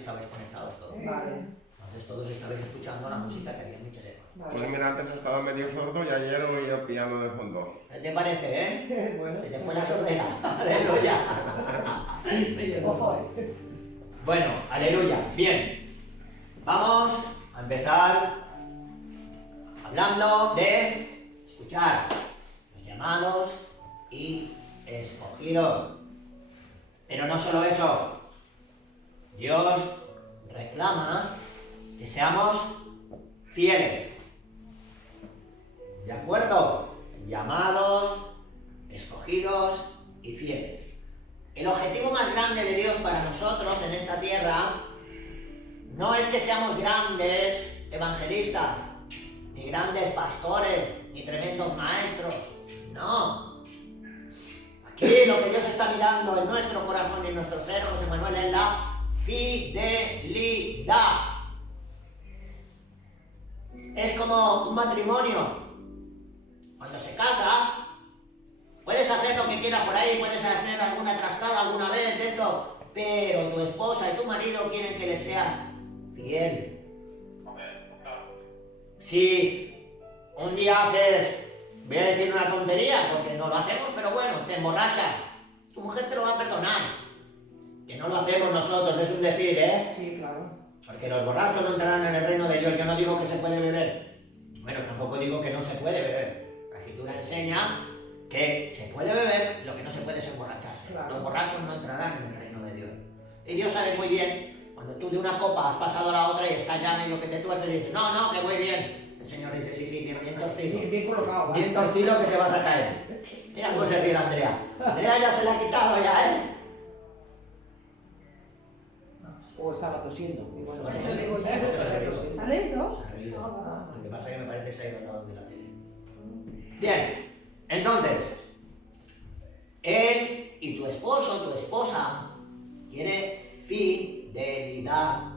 estabais conectados todos. Vale. Entonces todos estabais escuchando la música que había en mi teléfono. Vale. Pues mira, antes estaba medio sordo y ayer oía el piano de fondo. ¿Qué te parece, eh? Bueno. Se te fue la sordera. Aleluya. Ojo, Bueno, aleluya. Bien. Vamos a empezar hablando de escuchar los llamados y escogidos. Pero no solo eso. Dios reclama que seamos fieles. ¿De acuerdo? Llamados, escogidos y fieles. El objetivo más grande de Dios para nosotros en esta tierra no es que seamos grandes evangelistas, ni grandes pastores, ni tremendos maestros. No. Aquí lo que Dios está mirando en nuestro corazón y en nuestro ser, José Manuel, es la fidelidad. Es como un matrimonio. Cuando se casa, puedes hacer lo que quieras por ahí, puedes hacer alguna trastada alguna vez de esto, pero tu esposa y tu marido quieren que les seas fiel. Si un día haces, voy a decir una tontería, porque no lo hacemos, pero bueno, te emborrachas, tu mujer te lo va a perdonar. Que no lo hacemos nosotros, es un decir, ¿eh? sí, claro. Porque los borrachos no entrarán en el reino de Dios. Yo no digo que se puede beber. Bueno, tampoco digo que no se puede beber. La Escritura enseña que se puede beber, lo que no se puede es emborracharse. Claro. Los borrachos no entrarán en el reino de Dios. Y Dios sabe muy bien, cuando tú de una copa has pasado a la otra y estás ya medio que te tuerces y dices, no, no, que voy bien. El Señor dice, sí, sí, bien torcido. Bien colocado. Bien torcido que te vas a caer. Mira cómo se ríe Andrea. Andrea ya se la ha quitado ya, ¿eh? O estaba tosiendo. Igual. Bueno, Eso digo yo. se ha reído. ¿Has reído? Se ha reído. Lo que pasa es que me parece que se ha ido al lado de la tele. Bien, entonces, él y tu esposo, tu esposa, quiere fidelidad.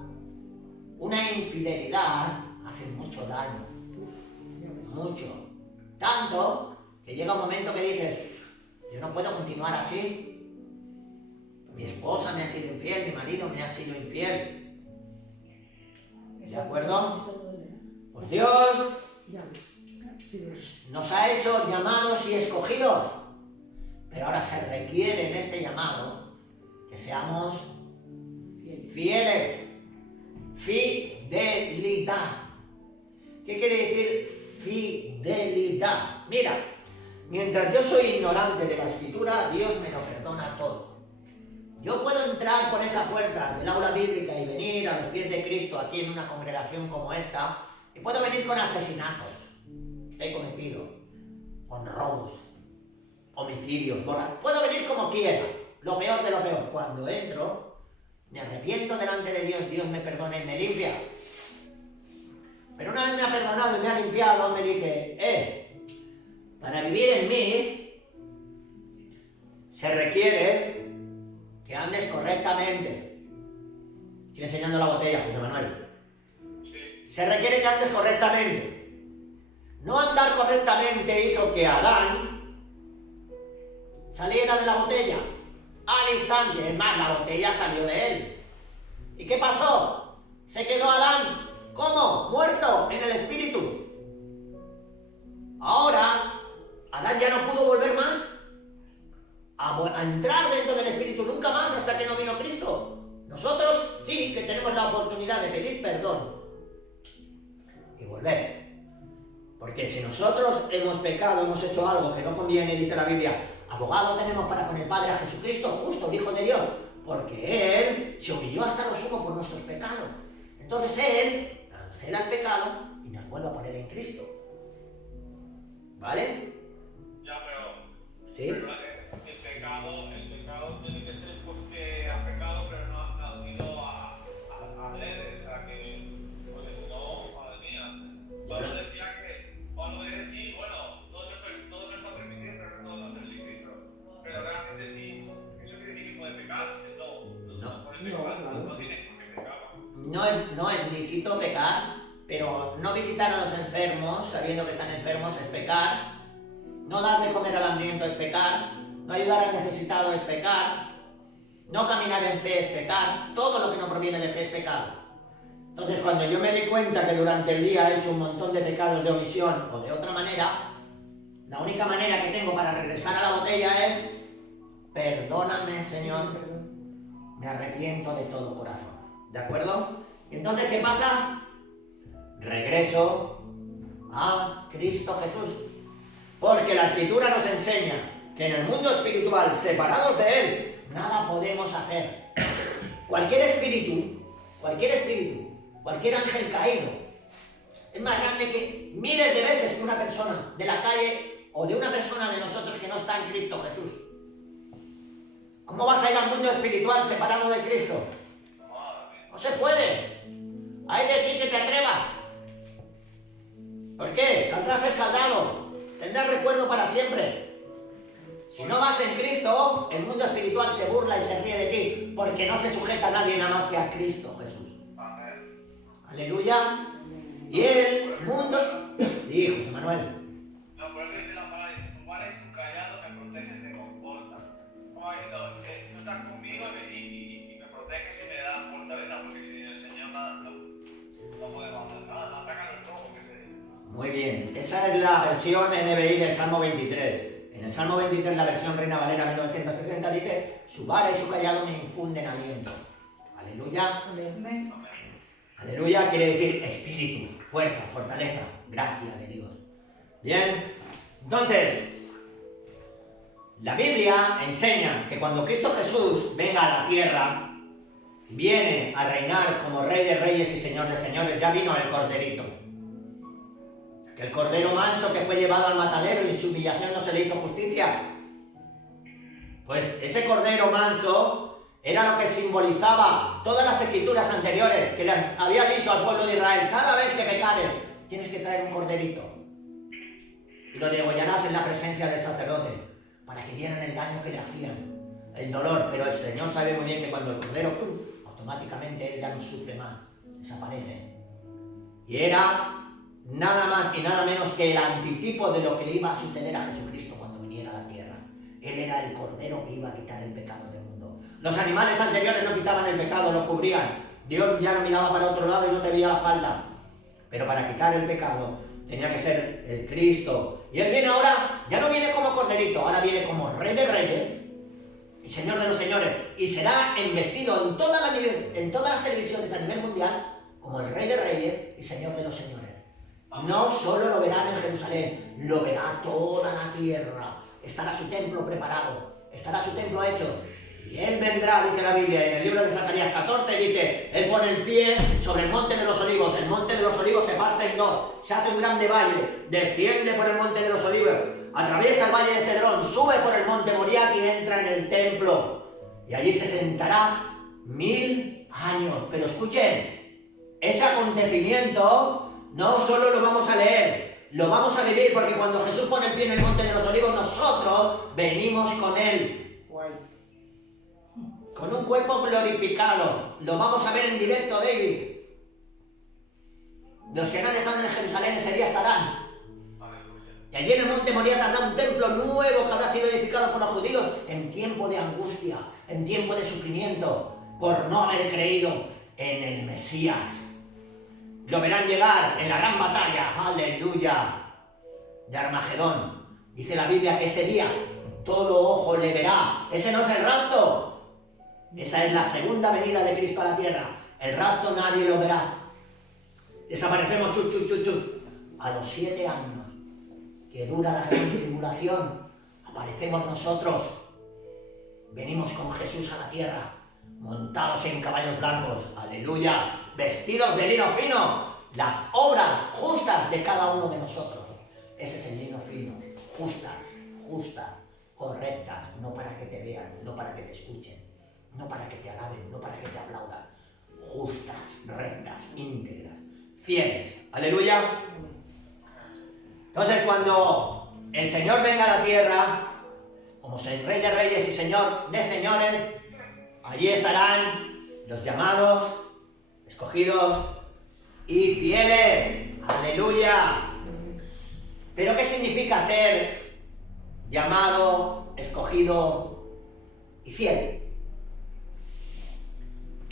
Una infidelidad hace mucho daño. Mucho. Tanto que llega un momento que dices, yo no puedo continuar así. Mi esposa me ha sido infiel, mi marido me ha sido infiel. ¿De acuerdo? Pues Dios nos ha hecho llamados y escogidos. Pero ahora se requiere en este llamado que seamos fieles. Fidelidad. ¿Qué quiere decir fidelidad? Mira, mientras yo soy ignorante de la Escritura, Dios me lo perdona todo. Yo puedo entrar por esa puerta del aula bíblica y venir a los pies de Cristo aquí en una congregación como esta, y puedo venir con asesinatos que he cometido, con robos, homicidios, borrachos. Puedo venir como quiera, lo peor de lo peor. Cuando entro, me arrepiento delante de Dios, Dios me perdona y me limpia. Pero una vez me ha perdonado y me ha limpiado, me dice, para vivir en mí se requiere que andes correctamente. Estoy enseñando la botella, José Manuel. Se requiere que andes correctamente. No andar correctamente hizo que Adán saliera de la botella al instante. Es más, la botella salió de él. ¿Y qué pasó? Se quedó Adán, ¿cómo? Muerto en el espíritu. Ahora, Adán ya no pudo volver más a entrar dentro del Espíritu nunca más hasta que no vino Cristo. Nosotros sí que tenemos la oportunidad de pedir perdón y volver. Porque si nosotros hemos pecado, hemos hecho algo que no conviene, dice la Biblia, abogado tenemos para con el Padre a Jesucristo, justo, el Hijo de Dios, porque Él se humilló hasta lo sumo por nuestros pecados. Entonces Él cancela el pecado y nos vuelve a poner en Cristo. ¿Vale? Ya, pero... ¿Sí? Pero el pecado tiene que ser porque has pecado, pero no ha sido adrede, o sea que... Porque si no, madre mía... Pablo decía que... Pablo dice, sí, bueno, todo no está permitido, pero no todo no es lícito. Pero realmente sí, eso quiere decir que puede pecar. No. Por el pecado no tienes por qué pecar. No es lícito pecar, pero no visitar a los enfermos sabiendo que están enfermos es pecar. No dar de comer al hambriento es pecar. No ayudar al necesitado es pecar. No caminar en fe es pecar, todo lo que no proviene de fe es pecado. Entonces, cuando yo me di cuenta que durante el día he hecho un montón de pecados de omisión o de otra manera, la única manera que tengo para regresar a la botella es: perdóname, Señor, me arrepiento de todo corazón. ¿De acuerdo? Y entonces, ¿qué pasa? Regreso a Cristo Jesús. Porque la Escritura nos enseña que en el mundo espiritual, separados de Él, nada podemos hacer. Cualquier espíritu, cualquier ángel caído, es más grande que miles de veces que una persona de la calle o de una persona de nosotros que no está en Cristo Jesús. ¿Cómo vas a ir al mundo espiritual separado de Cristo? No se puede. Hay de ti que te atrevas. ¿Por qué? Saldrás escaldado. Tendrás recuerdo para siempre. Si no vas en Cristo, el mundo espiritual se burla y se ríe de ti, porque no se sujeta a nadie nada más que a Cristo Jesús. Aleluya. Y el mundo... Sí, José Manuel. No, por eso dice la palabra, tu vara y tu callado me protegen, me confortan. Como diciendo, tú estás conmigo y me proteges y me das fortaleza, porque sin el Señor no podemos hacer nada, no atacan todo, porque se... Muy bien, esa es la versión NBI del Salmo 23. En el Salmo 23, la versión Reina Valera 1960 dice: su vara y su callado me infunden aliento. Aleluya. Amén. Aleluya quiere decir espíritu, fuerza, fortaleza, gracia de Dios. Bien, entonces, la Biblia enseña que cuando Cristo Jesús venga a la tierra, viene a reinar como Rey de Reyes y Señor de Señores. Ya vino el Corderito. Que el Cordero manso que fue llevado al matadero y en su humillación no se le hizo justicia. Pues ese Cordero manso era lo que simbolizaba todas las escrituras anteriores que les había dicho al pueblo de Israel: cada vez que pecares, tienes que traer un corderito y lo degollarás en la presencia del sacerdote para que vieran el daño que le hacían, el dolor. Pero el Señor sabe muy bien que cuando el cordero, automáticamente él ya no sufre más, desaparece. Y era nada más y nada menos que el antitipo de lo que le iba a suceder a Jesucristo cuando viniera a la tierra. Él era el cordero que iba a quitar el pecado del mundo. Los animales anteriores no quitaban el pecado, lo cubrían. Dios ya no miraba para otro lado y no te veía la falda. Pero para quitar el pecado tenía que ser el Cristo. Y Él viene ahora, ya no viene como corderito, ahora viene como Rey de Reyes y Señor de los Señores. Y será embestido en todas las televisiones a nivel mundial como el Rey de Reyes y Señor de los Señores. No solo lo verán en Jerusalén, lo verá toda la tierra. Estará su templo preparado, estará su templo hecho. Y Él vendrá, dice la Biblia, en el libro de Zacarías 14, dice: Él pone el pie sobre el monte de los olivos. El monte de los olivos se parte en dos, se hace un grande valle, desciende por el monte de los olivos, atraviesa el valle de Cedrón, sube por el monte Moriah y entra en el templo. Y allí se sentará 1000 años. Pero escuchen, ese acontecimiento no solo lo vamos a leer, lo vamos a vivir, porque cuando Jesús pone el pie en el monte de los olivos, nosotros venimos con Él. Con un cuerpo glorificado. Lo vamos a ver en directo, David. Los que no han estado en Jerusalén ese día estarán. Y allí en el monte Moriah habrá un templo nuevo que habrá sido edificado por los judíos en tiempo de angustia, en tiempo de sufrimiento, por no haber creído en el Mesías. Lo verán llegar en la gran batalla, aleluya, de Armagedón. Dice la Biblia que ese día todo ojo le verá. Ese no es el rapto. Esa es la segunda venida de Cristo a la tierra. El rapto nadie lo verá. Desaparecemos a los 7 años que dura la gran tribulación. Aparecemos nosotros. Venimos con Jesús a la tierra, montados en caballos blancos, aleluya, vestidos de lino fino, las obras justas de cada uno de nosotros. Ese es el lino fino, justas, correctas, no para que te vean, no para que te escuchen, no para que te alaben, no para que te aplaudan, justas, rectas, íntegras, fieles, aleluya. Entonces, cuando el Señor venga a la tierra, como Rey de Reyes y Señor de Señores, allí estarán los llamados, escogidos y fieles. ¡Aleluya! ¿Pero qué significa ser llamado, escogido y fiel?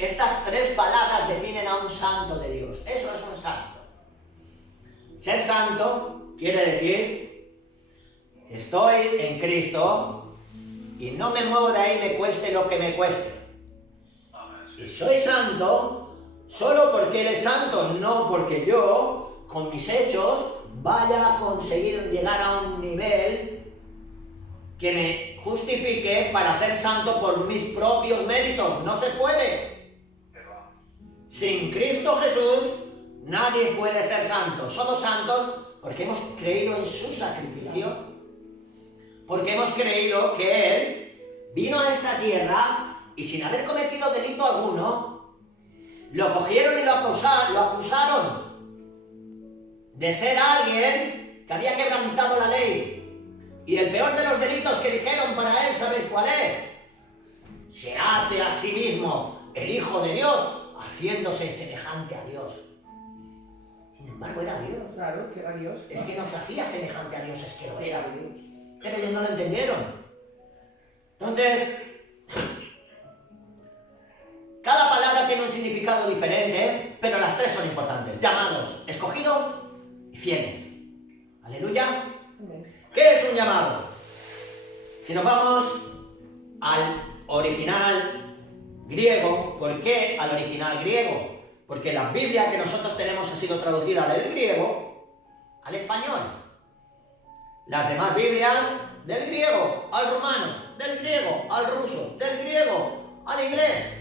Estas tres palabras definen a un santo de Dios. Eso es un santo. Ser santo quiere decir que estoy en Cristo y no me muevo de ahí, me cueste lo que me cueste. Y soy santo solo porque Él es santo, no porque yo, con mis hechos, vaya a conseguir llegar a un nivel que me justifique para ser santo por mis propios méritos. No se puede. Sin Cristo Jesús, nadie puede ser santo. Somos santos porque hemos creído en su sacrificio, porque hemos creído que Él vino a esta tierra y sin haber cometido delito alguno, lo cogieron y lo acusaron de ser alguien que había quebrantado la ley. Y el peor de los delitos que dijeron para él, ¿sabéis cuál es? Se hace a sí mismo el Hijo de Dios, haciéndose semejante a Dios. Sin embargo, era Dios. Claro, que era Dios. Es que nos hacía semejante a Dios, es que lo era. Pero ellos no lo entendieron. Entonces, cada palabra tiene un significado diferente, pero las tres son importantes. Llamados, escogidos y fieles. Aleluya. ¿Qué es un llamado? Si nos vamos al original griego, ¿por qué al original griego? Porque la Biblia que nosotros tenemos ha sido traducida del griego al español. Las demás Biblias del griego al rumano, del griego al ruso, del griego al inglés.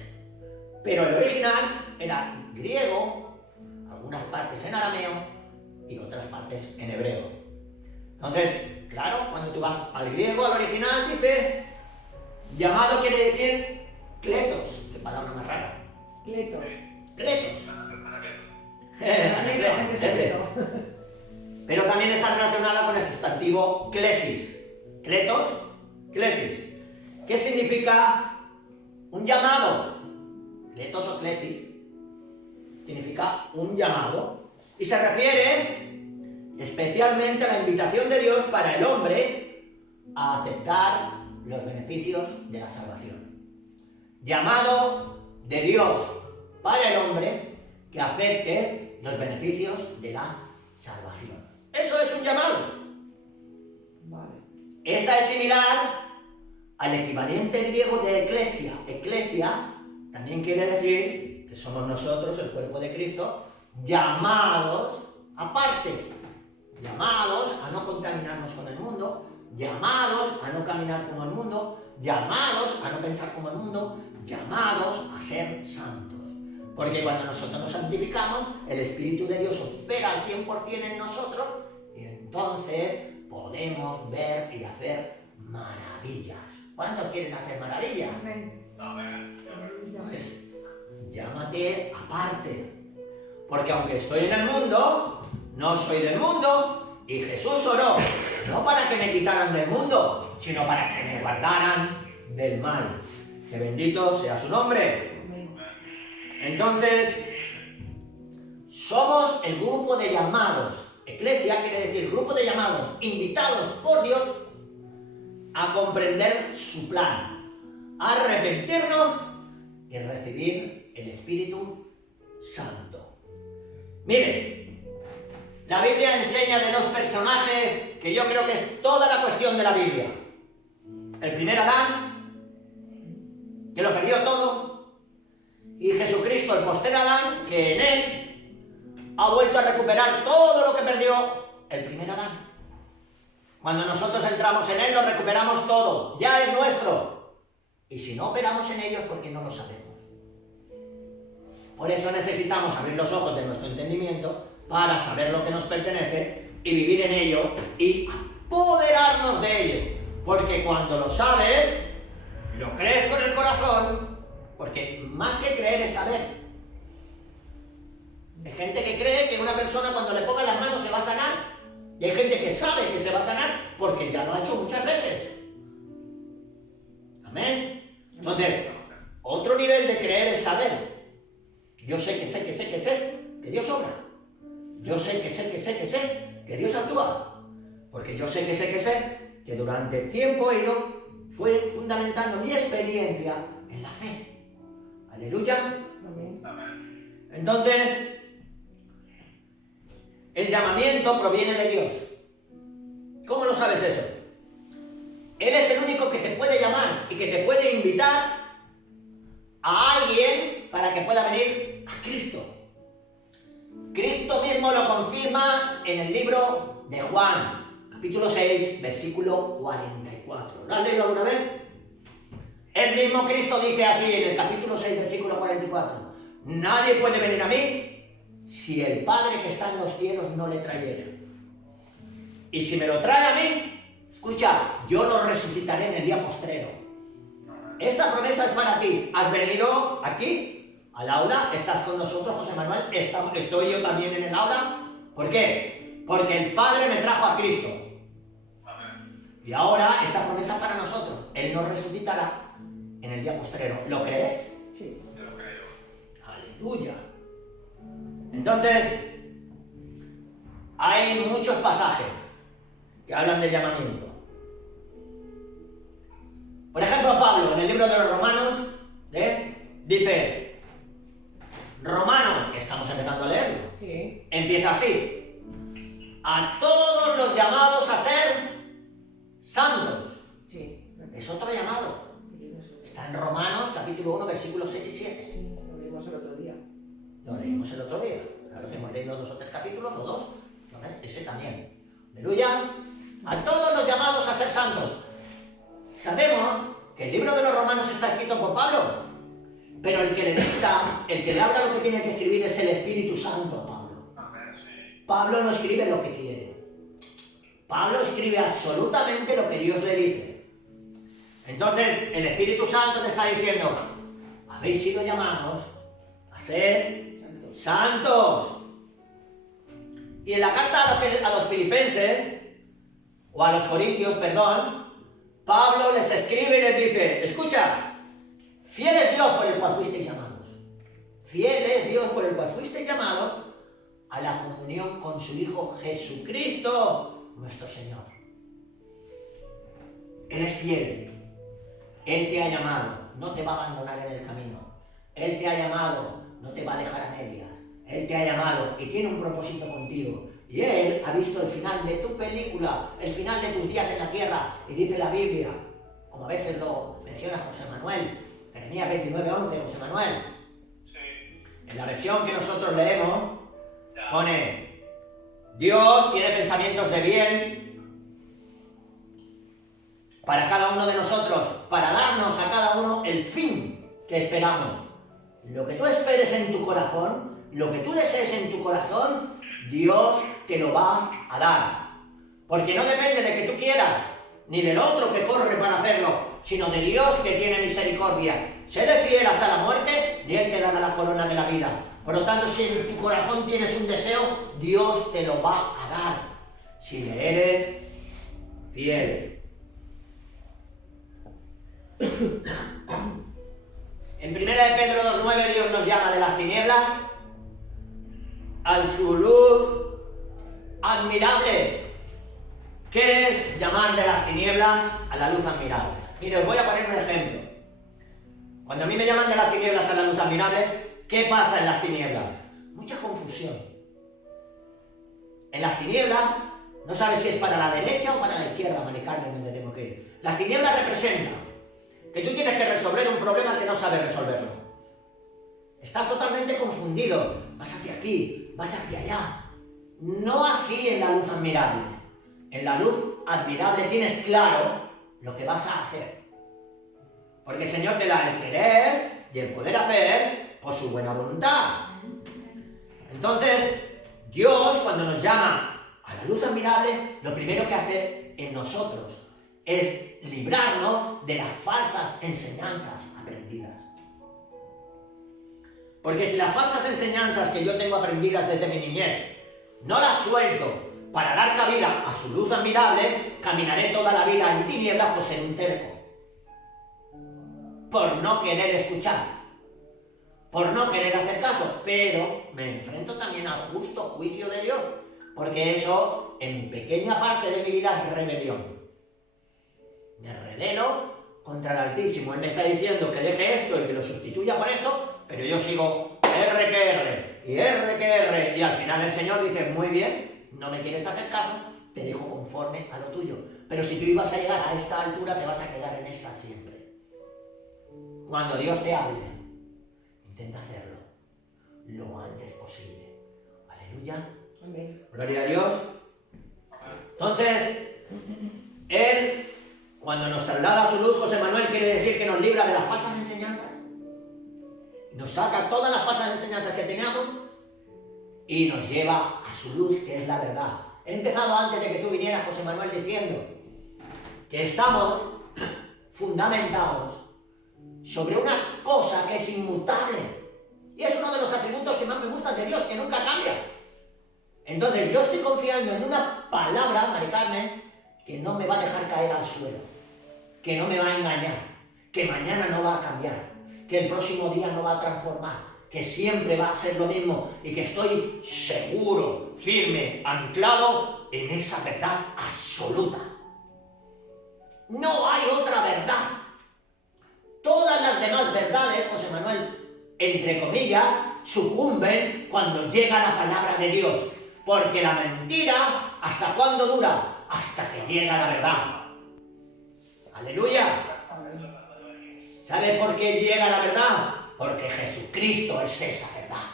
Pero el original era griego, algunas partes en arameo y otras partes en hebreo. Entonces, claro, cuando tú vas al griego, al original, dice llamado quiere decir kletos. Qué palabra más rara. Kletos. Kletos. Ese. Pero también está relacionada con el sustantivo klesis. Kletos, klesis. ¿Qué significa un llamado? Kletos o klesis significa un llamado y se refiere especialmente a la invitación de Dios para el hombre a aceptar los beneficios de la salvación. Llamado de Dios para el hombre que acepte los beneficios de la salvación. Eso es un llamado. Vale. Esta es similar al equivalente griego de eclesia. Eclesia también quiere decir que somos nosotros, el cuerpo de Cristo, llamados aparte. Llamados a no contaminarnos con el mundo, llamados a no caminar como el mundo, llamados a no pensar como el mundo, llamados a ser santos. Porque cuando nosotros nos santificamos, el Espíritu de Dios opera al 100% en nosotros y entonces podemos ver y hacer maravillas. ¿Cuántos quieren hacer maravillas? Pues llámate aparte. Porque aunque estoy en el mundo, no soy del mundo, y Jesús oró, no para que me quitaran del mundo, sino para que me guardaran del mal. Que bendito sea su nombre. Entonces, somos el grupo de llamados. Eclesia quiere decir grupo de llamados, invitados por Dios a comprender su plan, a arrepentirnos y recibir el Espíritu Santo. Miren, la Biblia enseña de dos personajes que yo creo que es toda la cuestión de la Biblia. El primer Adán, que lo perdió todo, y Jesucristo, el postrer Adán, que en él ha vuelto a recuperar todo lo que perdió el primer Adán. Cuando nosotros entramos en él, lo recuperamos todo, ya es nuestro. Y si no operamos en ello es porque no lo sabemos. Por eso necesitamos abrir los ojos de nuestro entendimiento para saber lo que nos pertenece y vivir en ello y apoderarnos de ello. Porque cuando lo sabes, lo crees con el corazón, porque más que creer es saber. Hay gente que cree que una persona cuando le ponga las manos se va a sanar. Y hay gente que sabe que se va a sanar porque ya lo ha hecho muchas veces. Amén. Entonces, otro nivel de creer es saber. Yo sé que Dios obra. Yo sé que Dios actúa. Porque yo sé que durante tiempo he ido, fue fundamentando mi experiencia en la fe. Aleluya. Entonces, el llamamiento proviene de Dios. ¿Cómo lo sabes eso? Él es el único que te puede llamar y que te puede invitar a alguien para que pueda venir a Cristo. Cristo mismo lo confirma en el libro de Juan, capítulo 6, versículo 44. ¿Lo has leído alguna vez? El mismo Cristo dice así en el capítulo 6, versículo 44. Nadie puede venir a mí si el Padre que está en los cielos no le trayera. Y si me lo trae a mí, escucha, yo lo resucitaré en el día postrero. Esta promesa es para ti. ¿Has venido aquí al aula? ¿Estás con nosotros, José Manuel? ¿Estoy yo también en el aula? ¿Por qué? Porque el Padre me trajo a Cristo. Y ahora esta promesa es para nosotros. Él nos resucitará en el día postrero. ¿Lo crees? Sí. Yo lo creo. Aleluya. Entonces, hay muchos pasajes que hablan del llamamiento. Por ejemplo, Pablo, en el libro de los Romanos, dice, Romano, estamos empezando a leerlo, Sí. empieza así, a todos los llamados a ser santos. Sí. Es otro llamado. Está en Romanos, capítulo 1, versículos 6 y 7. Sí, lo vimos el otro día. Lo leímos el otro día. Claro que hemos leído 2 o 3 capítulos, o 2. Entonces, ese también. Aleluya. A todos los llamados a ser santos. Sabemos que el libro de los Romanos está escrito por Pablo, pero el que le dicta, el que le habla lo que tiene que escribir es el Espíritu Santo a Pablo. Amén, sí. Pablo no escribe lo que quiere. Pablo escribe absolutamente lo que Dios le dice. Entonces, el Espíritu Santo te está diciendo, habéis sido llamados a ser santos. Y en la carta a los filipenses, o a los corintios, perdón, Pablo les escribe y les dice, escucha, fiel es Dios por el cual fuisteis llamados. Fiel es Dios por el cual fuisteis llamados a la comunión con su Hijo Jesucristo, nuestro Señor. Él es fiel. Él te ha llamado, no te va a abandonar en el camino. Él te ha llamado, no te va a dejar a medias. Él te ha llamado y tiene un propósito contigo. Y Él ha visto el final de tu película, el final de tus días en la tierra. Y dice la Biblia, como a veces lo menciona José Manuel, Jeremías 29:11, José Manuel. Sí. En la versión que nosotros leemos, pone, Dios tiene pensamientos de bien para cada uno de nosotros, para darnos a cada uno el fin que esperamos. Lo que tú esperes en tu corazón, lo que tú desees en tu corazón, Dios te lo va a dar. Porque no depende de que tú quieras, ni del otro que corre para hacerlo, sino de Dios que tiene misericordia. Séle fiel hasta la muerte y Él te dará la corona de la vida. Por lo tanto, si en tu corazón tienes un deseo, Dios te lo va a dar. Si le eres fiel. En 1 Pedro 2:9 Dios nos llama de las tinieblas a su luz admirable. ¿Qué es llamar de las tinieblas a la luz admirable? Mire, os voy a poner un ejemplo. Cuando a mí me llaman de las tinieblas a la luz admirable, ¿qué pasa en las tinieblas? Mucha confusión. En las tinieblas no sabes si es para la derecha o para la izquierda, Mari Carmen, donde tengo que ir. Las tinieblas representan que tú tienes que resolver un problema que no sabes resolverlo. Estás totalmente confundido. Vas hacia aquí, vas hacia allá. No así en la luz admirable. En la luz admirable tienes claro lo que vas a hacer. Porque el Señor te da el querer y el poder hacer por su buena voluntad. Entonces, Dios, cuando nos llama a la luz admirable, lo primero que hace en nosotros es librarnos de las falsas enseñanzas aprendidas. Porque si las falsas enseñanzas que yo tengo aprendidas desde mi niñez no las suelto para dar cabida a su luz admirable, caminaré toda la vida en tinieblas por ser un terco. Por no querer escuchar, por no querer hacer caso, pero me enfrento también al justo juicio de Dios, porque eso en pequeña parte de mi vida es rebelión. Me rebelo contra el Altísimo. Él me está diciendo que deje esto y que lo sustituya por esto, pero yo sigo R que R. y R que R. Y al final el Señor dice, muy bien, no me quieres hacer caso, te dejo conforme a lo tuyo. Pero si tú ibas a llegar a esta altura, te vas a quedar en esta siempre. Cuando Dios te hable, intenta hacerlo lo antes posible. Aleluya. Amén. Gloria a Dios. Entonces, Él, cuando nos traslada su luz, José Manuel, quiere decir que nos libra de las falsas enseñanzas. Nos saca todas las falsas enseñanzas que teníamos y nos lleva a su luz, que es la verdad. He empezado antes de que tú vinieras, José Manuel, diciendo que estamos fundamentados sobre una cosa que es inmutable. Y es uno de los atributos que más me gustan de Dios, que nunca cambia. Entonces yo estoy confiando en una palabra, Mari Carmen, que no me va a dejar caer al suelo, que no me va a engañar, que mañana no va a cambiar, que el próximo día no va a transformar, que siempre va a ser lo mismo y que estoy seguro, firme, anclado en esa verdad absoluta. No hay otra verdad. Todas las demás verdades, José Manuel, entre comillas, sucumben cuando llega la palabra de Dios. Porque la mentira, ¿hasta cuándo dura? Hasta que llega la verdad. ¡Aleluya! ¿Sabe por qué llega la verdad? Porque Jesucristo es esa verdad.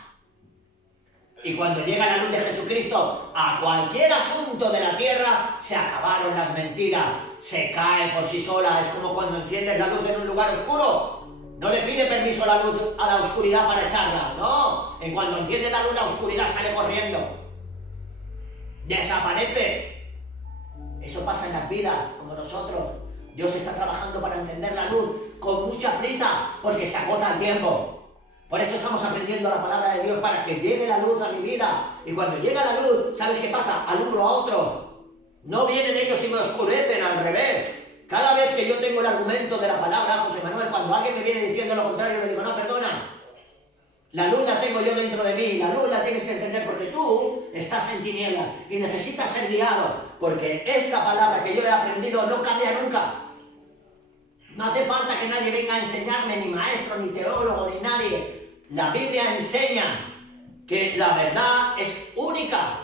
Y cuando llega la luz de Jesucristo a cualquier asunto de la tierra, se acabaron las mentiras. Se cae por sí sola. Es como cuando enciendes la luz en un lugar oscuro. No le pide permiso a la luz, a la oscuridad para echarla. No. En cuanto enciende la luz, la oscuridad sale corriendo. Desaparece. Eso pasa en las vidas, como nosotros. Dios está trabajando para encender la luz con mucha prisa, porque se agota el tiempo. Por eso estamos aprendiendo la palabra de Dios, para que llegue la luz a mi vida. Y cuando llega la luz, ¿sabes qué pasa? Alumbro a otros. No vienen ellos y me oscurecen, al revés. Cada vez que yo tengo el argumento de la palabra, José Manuel, cuando alguien me viene diciendo lo contrario, le digo, no, perdona. La luz la tengo yo dentro de mí, la luz la tienes que entender porque tú estás en tinieblas y necesitas ser guiado, porque esta palabra que yo he aprendido no cambia nunca. No hace falta que nadie venga a enseñarme, ni maestro, ni teólogo, ni nadie. La Biblia enseña que la verdad es única.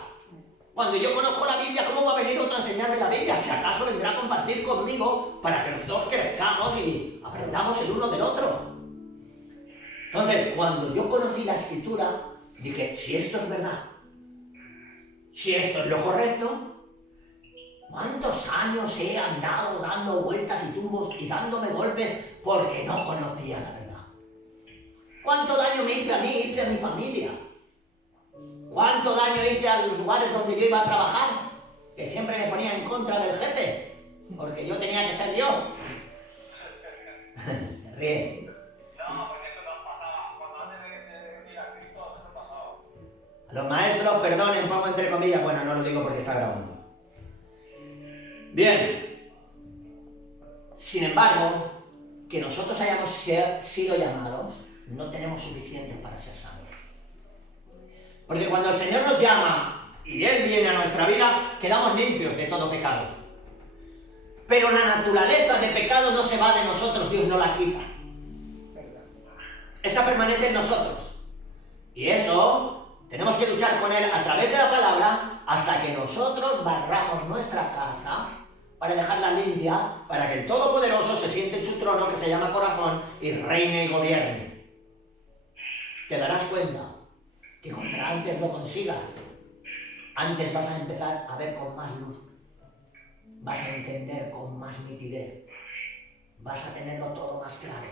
Cuando yo conozco la Biblia, ¿cómo va a venir otro a enseñarme la Biblia? Si acaso vendrá a compartir conmigo para que los dos crezcamos y aprendamos el uno del otro. Entonces, cuando yo conocí la Escritura, dije, si esto es verdad, si esto es lo correcto, ¿cuántos años he andado dando vueltas y tumbos y dándome golpes porque no conocía la verdad? ¿Cuánto daño me hice a mí, hice a mi familia? ¿Cuánto daño hice a los lugares donde yo iba a trabajar? Que siempre me ponía en contra del jefe, porque yo tenía que ser yo. Se ríe. No, porque eso nos pasaba. Cuando antes de venir a Cristo, eso pasaba. Los maestros, perdonen, pongo entre comillas, bueno, no lo digo porque está grabando. Bien. Sin embargo, que nosotros hayamos sido llamados, no tenemos suficientes para ser santos. Porque cuando el Señor nos llama y Él viene a nuestra vida, quedamos limpios de todo pecado. Pero la naturaleza de pecado no se va de nosotros, Dios no la quita. Esa permanece en nosotros. Y eso tenemos que luchar con Él a través de la palabra hasta que nosotros barramos nuestra casa para dejarla limpia, para que el Todopoderoso se siente en su trono que se llama corazón y reine y gobierne. Te darás cuenta que contra antes lo consigas, antes vas a empezar a ver con más luz, vas a entender con más nitidez, vas a tenerlo todo más claro,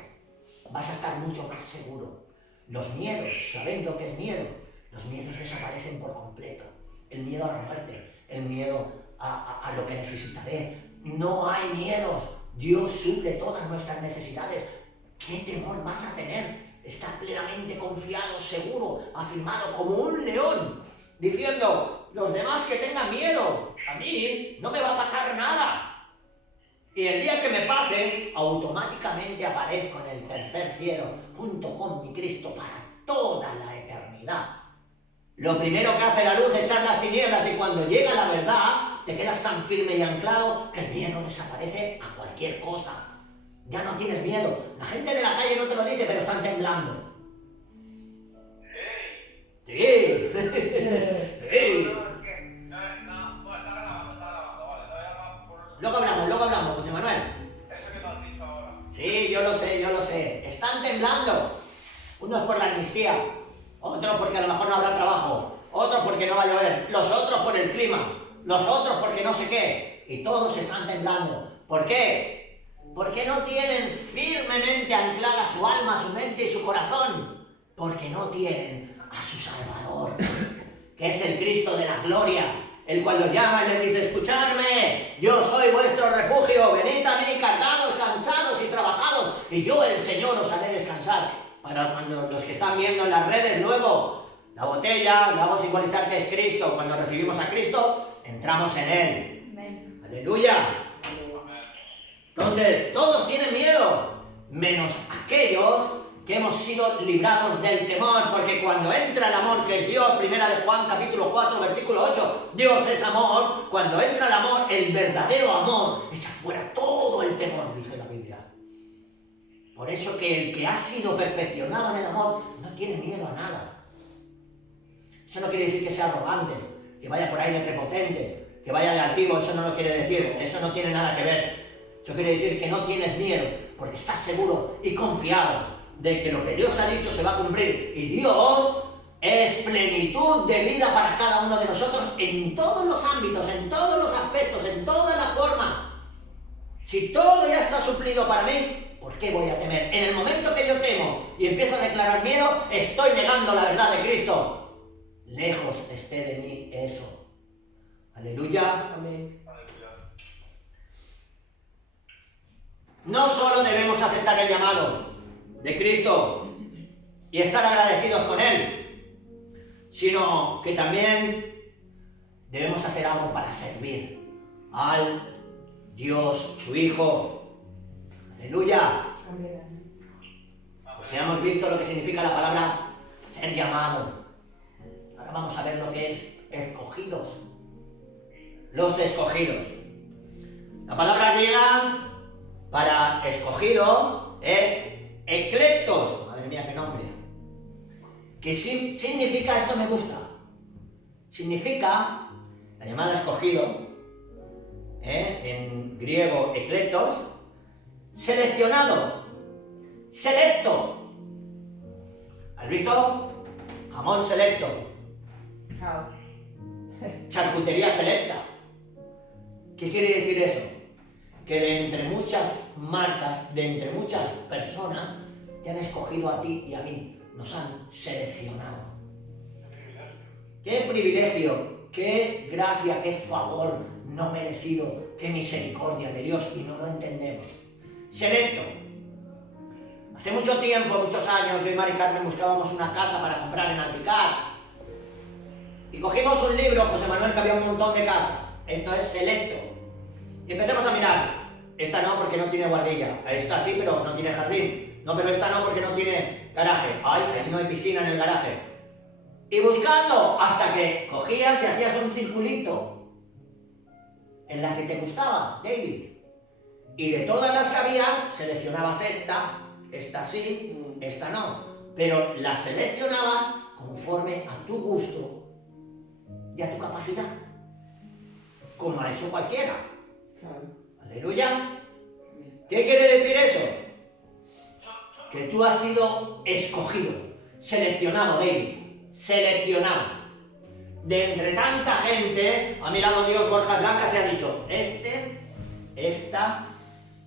vas a estar mucho más seguro. Los miedos, ¿sabéis lo que es miedo? Los miedos desaparecen por completo. El miedo a la muerte, el miedo a lo que necesitaré. No hay miedos. Dios suple todas nuestras necesidades. ¿Qué temor vas a tener? Estás plenamente confiado, seguro, afirmado como un león, diciendo, los demás que tengan miedo, a mí no me va a pasar nada. Y el día que me pase, automáticamente aparezco en el tercer cielo, junto con mi Cristo para toda la eternidad. Lo primero que hace la luz es echar las tinieblas, y cuando llega la verdad, te quedas tan firme y anclado que el miedo desaparece a cualquier cosa. Ya no tienes miedo. La gente de la calle no te lo dice, pero están temblando. Sí, otros porque a lo mejor no habrá trabajo, otros porque no va a llover, los otros por el clima, los otros porque no sé qué, y todos están temblando. ¿Por qué? Porque no tienen firmemente anclada su alma, su mente y su corazón, porque no tienen a su Salvador, que es el Cristo de la gloria, el cual los llama y les dice: escuchadme, yo soy vuestro refugio, venid a mí cargados, cansados y trabajados, y yo el Señor os haré descansar. Para cuando los que están viendo en las redes luego, la botella la hago simbolizar que es Cristo. Cuando recibimos a Cristo, entramos en Él. Amén. ¡Aleluya! Entonces, todos tienen miedo, menos aquellos que hemos sido librados del temor, porque cuando entra el amor, que es Dios, primera de Juan, capítulo 4, versículo 8, Dios es amor. Cuando entra el amor, el verdadero amor, echa fuera todo el temor, dice la Biblia. Por eso que el que ha sido perfeccionado en el amor no tiene miedo a nada. Eso no quiere decir que sea arrogante, que vaya por ahí de prepotente, que vaya de altivo, eso no lo quiere decir, eso no tiene nada que ver. Eso quiere decir que no tienes miedo, porque estás seguro y confiado de que lo que Dios ha dicho se va a cumplir. Y Dios es plenitud de vida para cada uno de nosotros en todos los ámbitos, en todos los aspectos, en todas las formas. Si todo ya está suplido para mí, ¿por qué voy a temer? En el momento que yo temo y empiezo a declarar miedo, estoy negando la verdad de Cristo. Lejos esté de mí eso. Aleluya. Amén. No solo debemos aceptar el llamado de Cristo y estar agradecidos con Él, sino que también debemos hacer algo para servir al Dios, su Hijo. Aleluya. Amén. Pues ya hemos visto lo que significa la palabra ser llamado. Ahora vamos a ver lo que es escogidos. Los escogidos. La palabra griega para escogido es eclectos. Madre mía, qué nombre. ¿Qué significa esto? Me gusta. Significa, la llamada escogido, en griego eclectos, seleccionado, selecto. ¿Has visto? Jamón selecto, Chao. charcutería selecta. ¿Qué quiere decir eso? Que de entre muchas marcas, de entre muchas personas, te han escogido a ti y a mí, nos han seleccionado. ¡Qué privilegio! ¡Qué gracia! ¡Qué favor no merecido! ¡Qué misericordia de Dios! Y no lo entendemos. Selecto. Hace mucho tiempo, muchos años, yo y Mari Carmen buscábamos una casa para comprar en Alpicat. Y cogimos un libro, José Manuel, que había un montón de casas. Esto es selecto. Y empezamos a mirar. Esta no, porque no tiene guardilla. Esta sí, pero no tiene jardín. No, pero esta no, porque no tiene garaje. Ay, ahí no hay piscina en el garaje. Y buscando hasta que cogías y hacías un circulito en la que te gustaba, David. Y de todas las que había, seleccionabas esta sí, esta no. Pero la seleccionabas conforme a tu gusto y a tu capacidad. Como ha hecho cualquiera. Claro. Aleluya. ¿Qué quiere decir eso? Que tú has sido escogido, seleccionado, David. Seleccionado. De entre tanta gente, ha mirado Dios borjas blancas y ha dicho: esta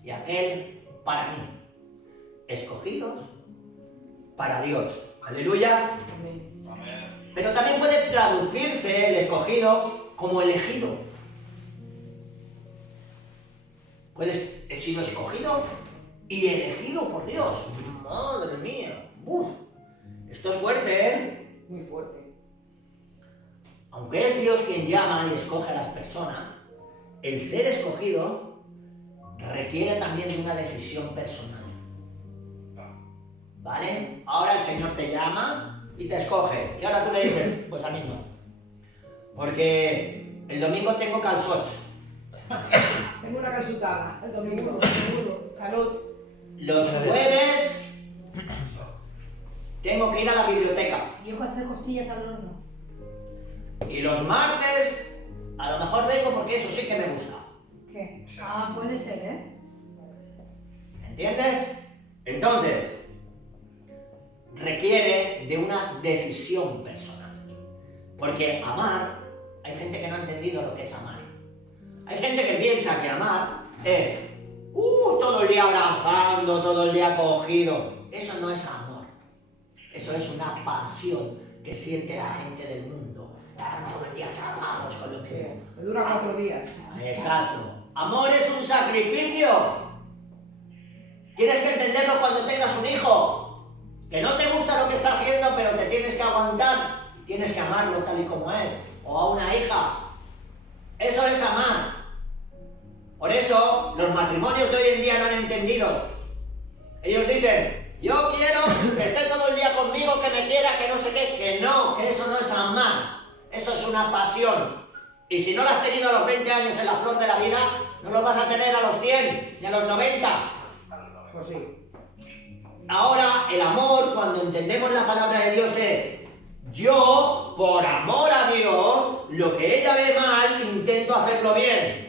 y aquel para mí. Escogidos para Dios. Aleluya. Amén. Pero también puede traducirse el escogido como elegido. He sido escogido y elegido por Dios. Madre mía. Uf. Esto es fuerte, ¿eh? Muy fuerte. Aunque es Dios quien llama y escoge a las personas, el ser escogido requiere también de una decisión personal. ¿Vale? Ahora el Señor te llama y te escoge. Y ahora tú le dices: pues a mí no. Porque el domingo tengo calzots. Tengo una calzutada el domingo. Seguro. Salud. Los jueves tengo que ir a la biblioteca. Yo con hacer costillas al horno. Y los martes a lo mejor vengo porque eso sí que me gusta. ¿Qué? Ah, puede ser, ¿eh? ¿Entiendes? Entonces, requiere de una decisión personal. Porque amar, hay gente que no ha entendido lo que es amar. Hay gente que piensa que amar es todo el día abrazando, todo el día cogido. Eso no es amor. Eso es una pasión que siente la gente del mundo. Están todo el día atrapados con lo mismo. Me dura 4 días. Exacto. Amor es un sacrificio. Tienes que entenderlo cuando tengas un hijo. Que no te gusta lo que está haciendo, pero te tienes que aguantar. Tienes que amarlo tal y como es. O a una hija. Eso es amar. Por eso, los matrimonios de hoy en día no han entendido. Ellos dicen, yo quiero que esté todo el día conmigo, que me quiera, que no sé qué. Que no, que eso no es amar. Eso es una pasión. Y si no lo has tenido a los 20 años en la flor de la vida, no lo vas a tener a los 100, ni a los 90. Pues sí. Ahora, el amor, cuando entendemos la palabra de Dios es, yo, por amor a Dios, lo que ella ve mal, intento hacerlo bien.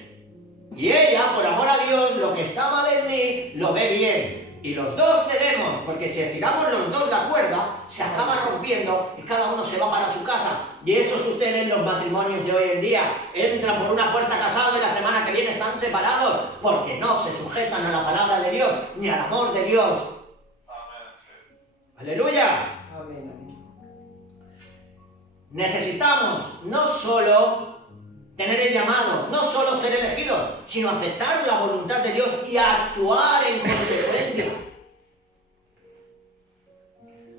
Y ella, por amor a Dios, lo que está mal en mí, lo ve bien. Y los dos cedemos, porque si estiramos los dos la cuerda, se acaba rompiendo y cada uno se va para su casa. Y eso sucede en los matrimonios de hoy en día. Entran por una puerta casados y la semana que viene están separados, porque no se sujetan a la palabra de Dios, ni al amor de Dios. ¡Aleluya! Amén. Necesitamos no solo tener el llamado, no solo ser elegidos, sino aceptar la voluntad de Dios y actuar en consecuencia.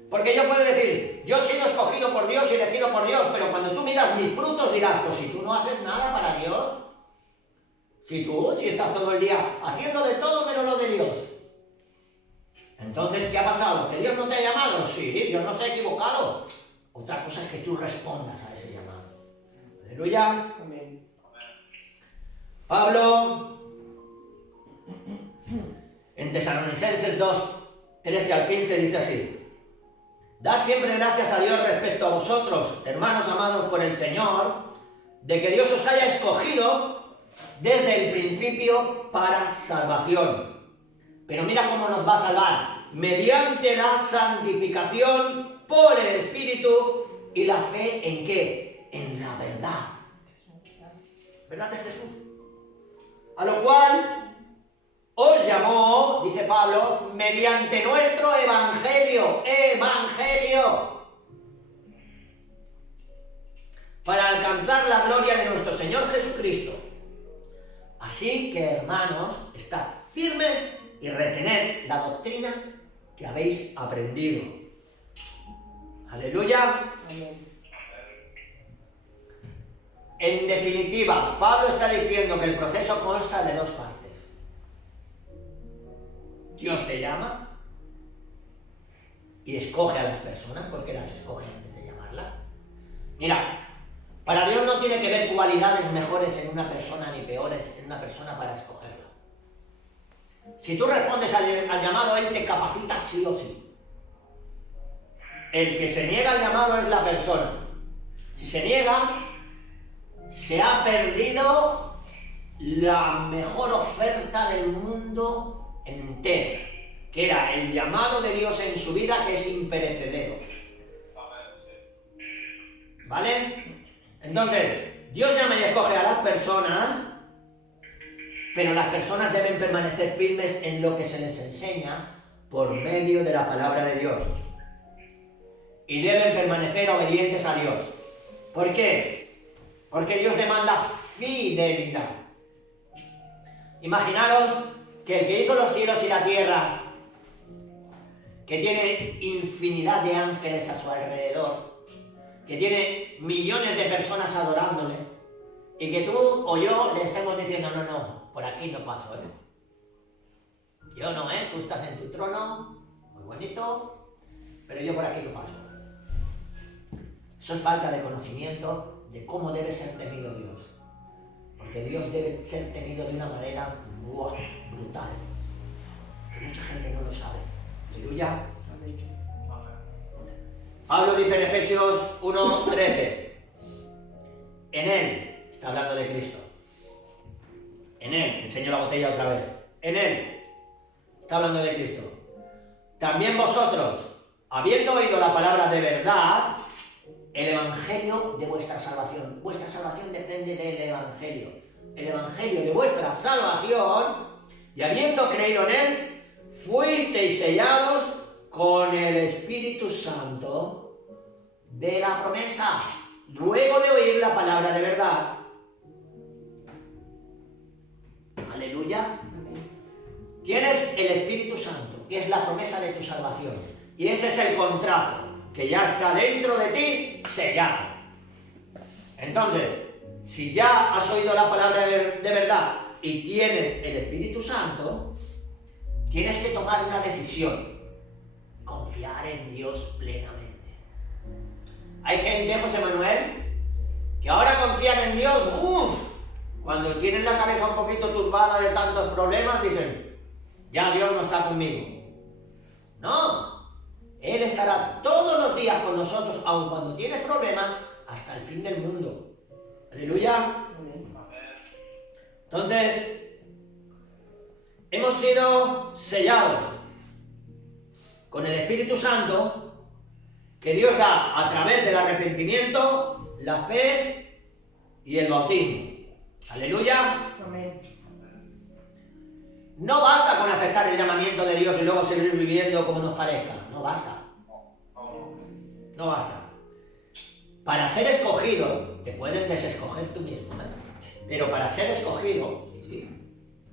Porque yo puedo decir, yo he sido escogido por Dios y elegido por Dios, pero cuando tú miras mis frutos dirás, pues si tú no haces nada para Dios, si estás todo el día haciendo de todo menos lo de Dios. Entonces, ¿qué ha pasado? ¿Que Dios no te ha llamado? Sí, Dios no se ha equivocado. Otra cosa es que tú respondas a ese llamado. Aleluya. Amén. Pablo, en Tesalonicenses 2, 13 al 15 dice así: Dar siempre gracias a Dios respecto a vosotros, hermanos amados por el Señor, de que Dios os haya escogido desde el principio para salvación. Pero mira cómo nos va a salvar: mediante la santificación por el Espíritu y la fe ¿en qué? En la verdad. ¿Verdad de Jesús? A lo cual os llamó, dice Pablo, mediante nuestro evangelio, para alcanzar la gloria de nuestro Señor Jesucristo. Así que, hermanos, estad firmes y retened la doctrina que habéis aprendido. Aleluya. Amén. En definitiva, Pablo está diciendo que el proceso consta de dos partes. Dios te llama y escoge a las personas, porque las escoge antes de llamarlas. Mira, para Dios no tiene que ver cualidades mejores en una persona ni peores en una persona para escogerla. Si tú respondes al llamado, Él te capacita sí o sí. El que se niega al llamado es la persona. Si se niega, se ha perdido la mejor oferta del mundo entero, que era el llamado de Dios en su vida, que es imperecedero. ¿Vale? Entonces, Dios llama y escoge a las personas, pero las personas deben permanecer firmes en lo que se les enseña por medio de la palabra de Dios. Y deben permanecer obedientes a Dios. ¿Por qué? Porque Dios demanda fidelidad. Imaginaros que el que hizo los cielos y la tierra, que tiene infinidad de ángeles a su alrededor, que tiene millones de personas adorándole, y que tú o yo le estemos diciendo, no, por aquí no paso, Yo no, tú estás en tu trono, muy bonito, pero yo por aquí no paso. Eso es falta de conocimiento de cómo debe ser temido Dios. Porque Dios debe ser temido de una manera brutal. Pero mucha gente no lo sabe. Aleluya. Pablo dice en Efesios 1:13: en Él, está hablando de Cristo. En Él, enseño la botella otra vez. En Él, está hablando de Cristo. También vosotros, habiendo oído la palabra de verdad, el evangelio de vuestra salvación. Vuestra salvación depende del evangelio. El evangelio de vuestra salvación, y habiendo creído en él, fuisteis sellados con el Espíritu Santo de la promesa, luego de oír la palabra de verdad. Aleluya. Tienes el Espíritu Santo, que es la promesa de tu salvación. Y ese es el contrato, que ya está dentro de ti, sellado. Entonces, si ya has oído la palabra de verdad y tienes el Espíritu Santo, tienes que tomar una decisión. Confiar en Dios plenamente. Hay gente, José Manuel, que ahora confían en Dios, cuando tienen la cabeza un poquito turbada de tantos problemas, dicen, ya Dios no está conmigo. No, Él estará todos los días con nosotros, aun cuando tienes problemas, hasta el fin del mundo. Aleluya. Entonces, hemos sido sellados con el Espíritu Santo que Dios da a través del arrepentimiento, la fe y el bautismo. Aleluya. Amén. No basta con aceptar el llamamiento de Dios y luego seguir viviendo como nos parezca. No basta. No basta. Para ser escogido, te puedes desescoger tú mismo, ¿eh? Pero para ser escogido, sí,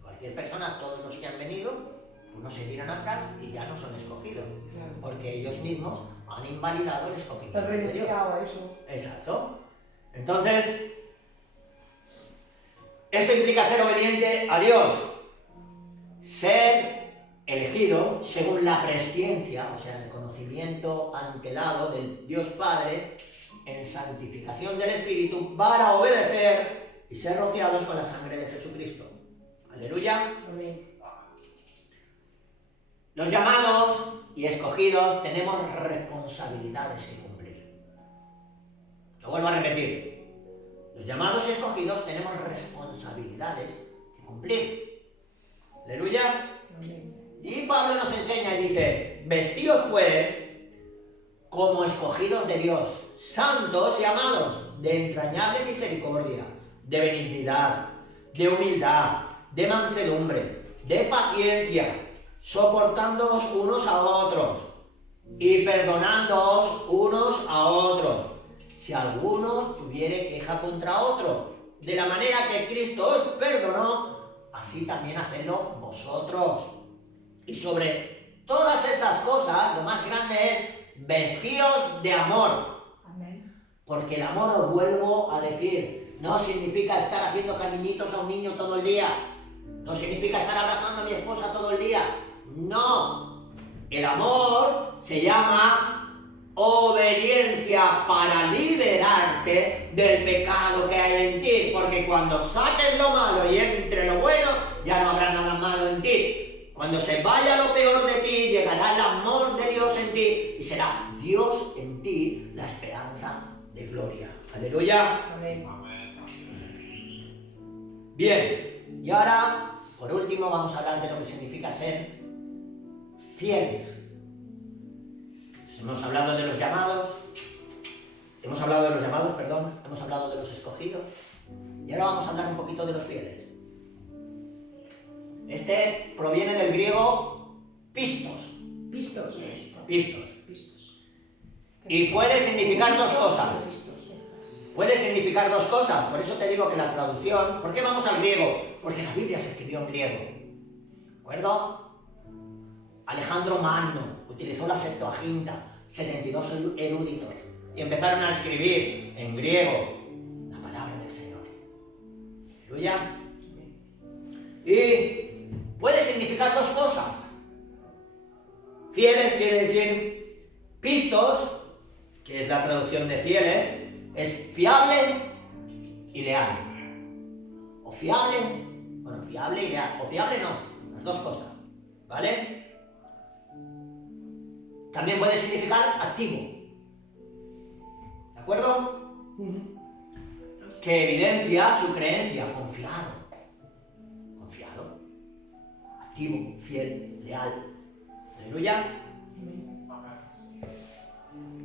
cualquier persona, todos los que han venido, unos se tiran atrás y ya no son escogidos. Claro. Porque ellos mismos han invalidado el Te has escogimiento de Dios. renunciado a eso. Exacto. Entonces, esto implica ser obediente a Dios. Ser elegido según la presciencia, o sea, el conocimiento antelado del Dios Padre, en santificación del Espíritu, para obedecer y ser rociados con la sangre de Jesucristo. Aleluya. Amén. Los llamados y escogidos tenemos responsabilidades que cumplir. Lo vuelvo a repetir. Los llamados y escogidos tenemos responsabilidades que cumplir. Aleluya. Amén. Y Pablo nos enseña y dice, vestíos pues como escogidos de Dios, santos y amados, de entrañable misericordia, de benignidad, de humildad, de mansedumbre, de paciencia, soportándoos unos a otros y perdonándoos unos a otros, si alguno tuviere queja contra otro, de la manera que Cristo os perdonó, así también hacedlo vosotros. Y sobre todas estas cosas, lo más grande es vestíos de amor. Amén. Porque el amor, os vuelvo a decir, no significa estar haciendo cariñitos a un niño todo el día. No significa estar abrazando a mi esposa todo el día. No. El amor se llama obediencia para liberarte del pecado que hay en ti. Porque cuando saques lo malo y entre lo bueno, ya no habrá nada malo en ti. Cuando se vaya lo peor de ti, llegará el amor de Dios en ti y será Dios en ti la esperanza de gloria. Aleluya. Amén. Bien, y ahora, por último, vamos a hablar de lo que significa ser fieles. Hemos hablado de los llamados, hemos hablado de los escogidos, y ahora vamos a hablar un poquito de los fieles. Este proviene del griego pistos. Pistos. Pistos. Pistos. Y puede significar dos cosas. Pistos. Puede significar dos cosas, por eso te digo que la traducción... ¿Por qué vamos al griego? Porque la Biblia se escribió en griego. ¿De acuerdo? Alejandro Magno utilizó la Septuaginta, 72 eruditos, y empezaron a escribir en griego la palabra del Señor. ¿Aleluya? Y puede significar dos cosas. Fieles quiere decir pistos, que es la traducción de fieles, es fiable y leal. O fiable y leal. O fiable no, las dos cosas. ¿Vale? También puede significar activo. ¿De acuerdo? Que evidencia su creencia, confiado. Activo, fiel, leal. Aleluya.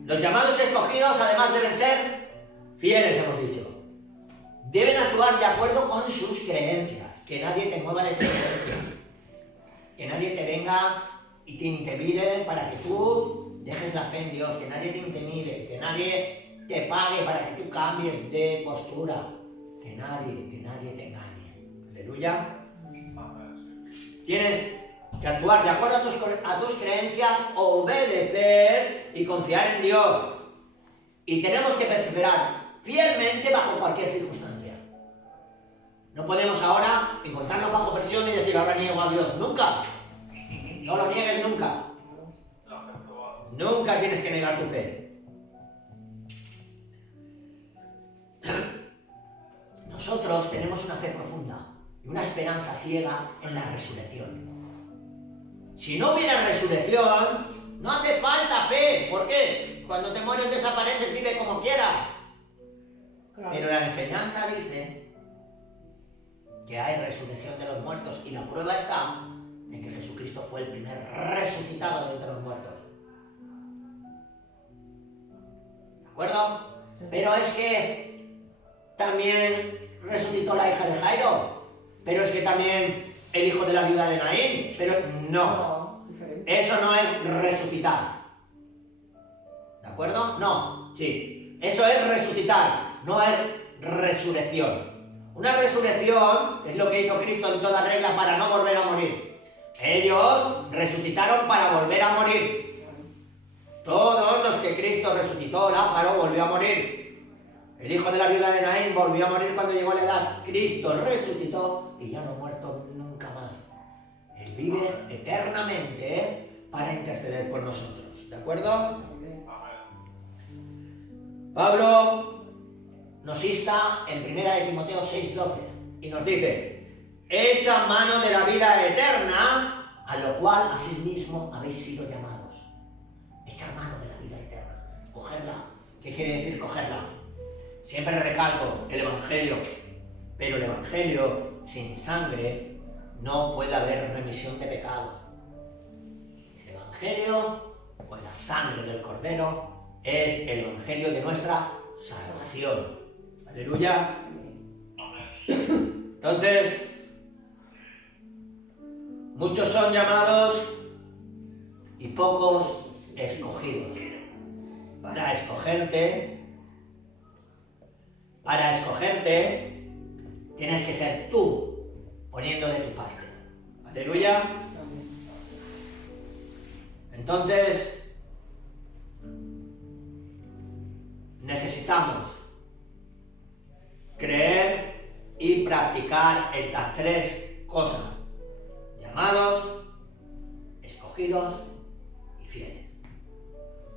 Los llamados escogidos además deben ser fieles, hemos dicho. Deben actuar de acuerdo con sus creencias, que nadie te mueva de tu creencia, que nadie te venga y te intimide para que tú dejes la fe en Dios, que nadie te intimide, que nadie te pague para que tú cambies de postura, que nadie te engañe. Aleluya. Tienes que actuar de acuerdo a tus creencias, obedecer y confiar en Dios. Y tenemos que perseverar fielmente bajo cualquier circunstancia. No podemos ahora encontrarnos bajo presión y decir, ahora niego a Dios. Nunca. No lo niegues nunca. Nunca tienes que negar tu fe. Nosotros tenemos una fe profunda y una esperanza ciega en la resurrección. Si no hubiera resurrección, no hace falta fe. ¿Por qué? Cuando te mueres desapareces, vive como quieras. Claro. Pero la enseñanza dice que hay resurrección de los muertos y la prueba está en que Jesucristo fue el primer resucitado de entre los muertos. ¿De acuerdo? Pero es que también resucitó la hija de Jairo, pero es que también el hijo de la viuda de Naín, pero no. Diferente. Eso no es resucitar. ¿De acuerdo? No, sí. Eso es resucitar, no es resurrección. Una resurrección es lo que hizo Cristo en toda regla para no volver a morir. Ellos resucitaron para volver a morir. Todos los que Cristo resucitó, Lázaro volvió a morir. El hijo de la viuda de Naín volvió a morir cuando llegó a la edad. Cristo resucitó y ya no ha muerto nunca más. Él vive eternamente para interceder por nosotros. ¿De acuerdo? Pablo nos insta en 1 de Timoteo 6:12 y nos dice: echa mano de la vida eterna, a lo cual asimismo habéis sido llamados. Echar mano de la vida eterna, cogerla. ¿Qué quiere decir cogerla? Siempre recalco el Evangelio, pero el Evangelio sin sangre no puede haber remisión de pecados. El Evangelio, con la sangre del Cordero, es el Evangelio de nuestra salvación. Aleluya. Entonces, muchos son llamados y pocos escogidos. Para escogerte, tienes que ser tú poniendo de tu parte. Aleluya. Entonces, necesitamos creer y practicar estas tres cosas: llamados, escogidos y fieles.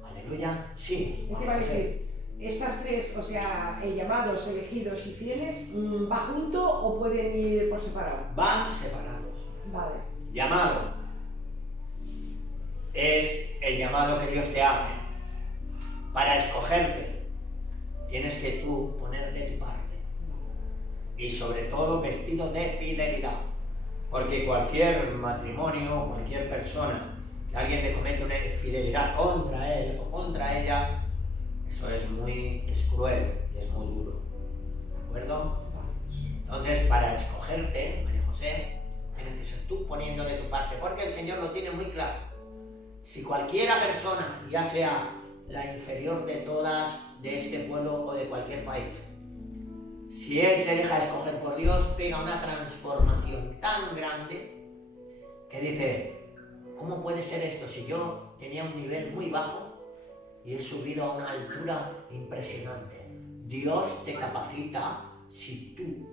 Aleluya. Sí. ¿Qué te va a decir? Estas tres, o sea, llamados, elegidos y fieles, ¿va junto o pueden ir por separado? Van separados. Vale. Llamado es el llamado que Dios te hace. Para escogerte, tienes que tú poner de tu parte. Y sobre todo vestido de fidelidad. Porque cualquier matrimonio, cualquier persona que alguien le comete una infidelidad contra él o contra ella, eso es cruel y es muy duro. ¿De acuerdo? Entonces, para escogerte, María José, tienes que ser tú poniendo de tu parte, porque el Señor lo tiene muy claro. Si cualquiera persona, ya sea la inferior de todas de este pueblo o de cualquier país, si él se deja escoger por Dios, pega una transformación tan grande que dice: ¿cómo puede ser esto si yo tenía un nivel muy bajo y he subido a una altura impresionante? Dios te capacita si tú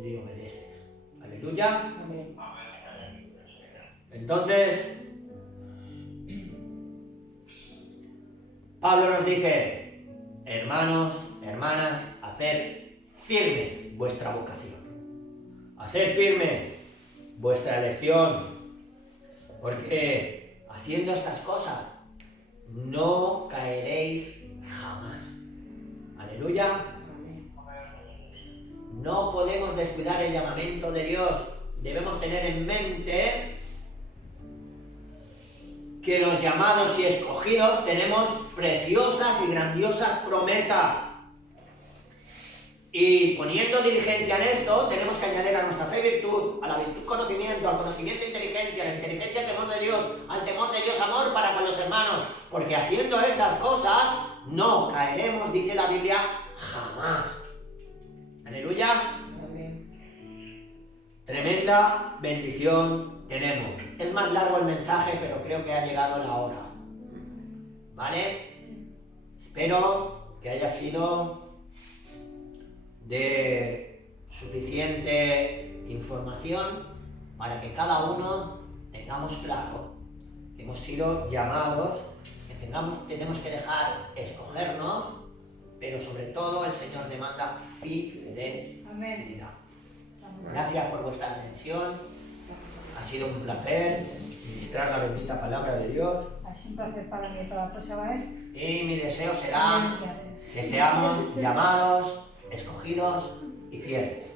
le obedeces. Aleluya. Amén. Entonces, Pablo nos dice: hermanos, hermanas, haced firme vuestra vocación. Haced firme vuestra elección. Porque haciendo estas cosas no caeréis jamás. Aleluya. No podemos descuidar el llamamiento de Dios. Debemos tener en mente que los llamados y escogidos tenemos preciosas y grandiosas promesas. Y poniendo diligencia en esto, tenemos que añadir a nuestra fe virtud, a la virtud conocimiento, al conocimiento inteligencia, a la inteligencia temor de Dios, al temor de Dios amor para con los hermanos, porque haciendo estas cosas no caeremos, dice la Biblia, jamás. Aleluya. Amén. Tremenda bendición tenemos. Es más largo el mensaje, pero creo que ha llegado la hora. ¿Vale? Espero que haya sido de suficiente información para que cada uno tengamos claro que hemos sido llamados, que tenemos que dejar escogernos, pero sobre todo el Señor demanda fidelidad. Amén. Gracias por vuestra atención. Ha sido un placer ministrar la bendita palabra de Dios. Es un placer para mí para la próxima vez. Y mi deseo será ¿Qué haces? que seamos llamados, escogidos y fieles.